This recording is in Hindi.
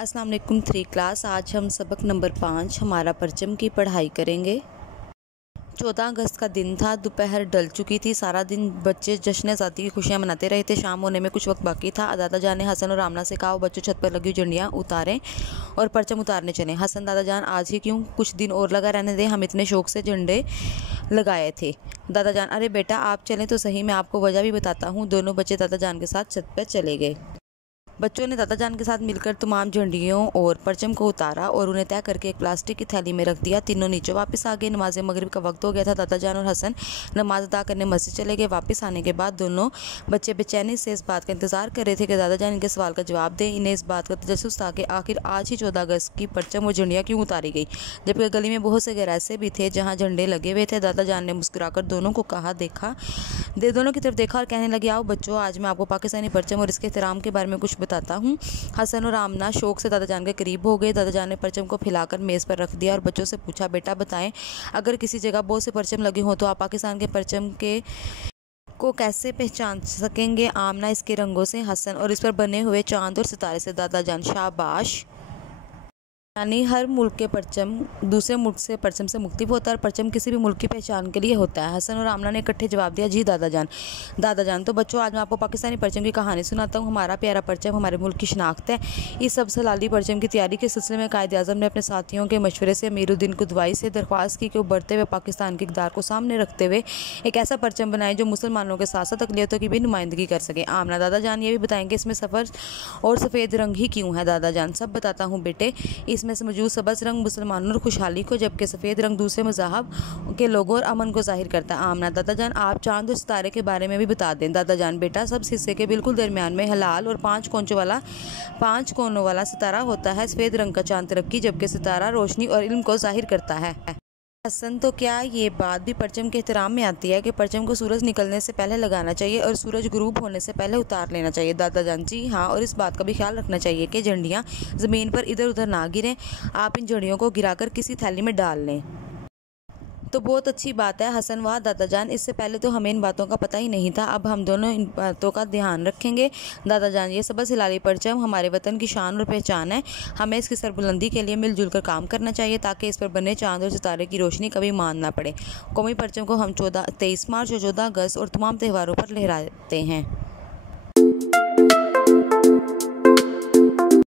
अस्सलाम वालेकुम 3 क्लास। आज हम सबक नंबर 5 हमारा परचम की पढ़ाई करेंगे। 14 अगस्त का दिन था। दोपहर ढल चुकी थी। सारा दिन बच्चे जश्न आज़ादी की खुशियां मनाते रहे थे। शाम होने में कुछ वक्त बाकी था। दादा जान ने हसन और आमना से कहा, बच्चों छत पर लगी झंडियाँ उतारें और परचम उतारने चलें। हसन, दादा जान आज ही क्यों, कुछ दिन और लगा रहने दें, हम इतने शौक से झंडे लगाए थे। दादा जान, अरे बेटा आप चलें तो सही, मैं आपको वजह भी बताता हूँ। दोनों बच्चे दादा जान के साथ छत पर चले गए। बच्चों ने दादा जान के साथ मिलकर तमाम झंडियों और परचम को उतारा और उन्हें तय करके एक प्लास्टिक की थैली में रख दिया। तीनों नीचे वापस आ गए। नमाज मगरिब का वक्त हो गया था। दादा जान और हसन नमाज अदा करने मस्जिद चले गए। वापस आने के बाद दोनों बच्चे बेचैनी से इस बात का इंतजार कर रहे थे कि दादा जान इनके सवाल का जवाब दें। इन्हें इस बात का तजस्सुस था कि आखिर आज ही 14 अगस्त की परचम और झंडियाँ क्यों उतारी गई, जबकि गली में बहुत से गैर ऐसे भी थे जहाँ झंडे लगे हुए थे। दादा जान ने मुस्कुराकर दोनों को कहा, दोनों की तरफ देखा और कहने लगे, आओ बच्चों, आज मैं आपको पाकिस्तानी परचम और इसके एहतराम के बारे में कुछ बताता हूँ। हसन और आमना शौक से दादा जान के करीब हो गए। दादा जान ने परचम को फैलाकर मेज़ पर रख दिया और बच्चों से पूछा, बेटा बताएं, अगर किसी जगह बहुत से परचम लगे हों तो आप पाकिस्तान के परचम को कैसे पहचान सकेंगे? आमना, इसके रंगों से। हसन, और इस पर बने हुए चांद और सितारे से। दादा जान, शाबाश, यानी हर मुल्क के परचम दूसरे मुल्क से परचम से मुख्तलिफ होता है और परचम किसी भी मुल्क की पहचान के लिए होता है। हसन और आमना ने इकट्ठे जवाब दिया, जी दादा जान। दादा जान, तो बच्चों आज मैं आपको पाकिस्तानी परचम की कहानी सुनाता हूँ। हमारा प्यारा परचम हमारे मुल्क की शनाख्त है। इस सब सलाली परचम की तैयारी के सिलसिले में कायद आज़म ने अपने साथियों के मशवरे से अमीरुद्दीन कुदवाई से दरख्वास्त की कि उभरते हुए पाकिस्तान के इक़्तिदार को सामने रखते हुए एक ऐसा परचम बनाए जो मुसलमानों के साथ साथ अक़लियतों की भी नुमाइंदगी कर सके। आमना, दादा जान ये भी बताएंगे इसमें सफ़र और सफ़ेद रंग ही क्यों है? दादा जान, सब बताता हूँ बेटे। इसमें से मौजूद सबज रंग मुसलमानों और खुशहाली को, जबकि सफ़ेद रंग दूसरे मज़हब के लोगों और अमन को जाहिर करता है। आमना, दादा जान आप चांद और सितारे के बारे में भी बता दें। दादा जान, बेटा सब हिस्से के बिल्कुल दरमियान में हलाल और 5 कोनों वाला सितारा होता है। सफ़ेद रंग का चांद तरक्की, जबकि सितारा रोशनी और इल्म को जाहिर करता है। हसन, तो क्या ये बात भी परचम के एहतराम में आती है कि परचम को सूरज निकलने से पहले लगाना चाहिए और सूरज गुरूब होने से पहले उतार लेना चाहिए? दादा जान, जी हाँ, और इस बात का भी ख्याल रखना चाहिए कि झंडियाँ ज़मीन पर इधर उधर ना गिरें। आप इन झंडियों को गिराकर किसी थैली में डाल लें तो बहुत अच्छी बात है। हसन, वाह दादा जान, इससे पहले तो हमें इन बातों का पता ही नहीं था। अब हम दोनों इन बातों का ध्यान रखेंगे। दादा जान, ये सबज हिलाली परचम हमारे वतन की शान और पहचान है। हमें इसकी सरबुलंदी के लिए मिलजुल कर काम करना चाहिए ताकि इस पर बने चांद और सितारे की रोशनी कभी मान ना पड़े। कौमी परचम को हम 23 मार्च और 14 अगस्त और तमाम त्योहारों पर लहराते हैं।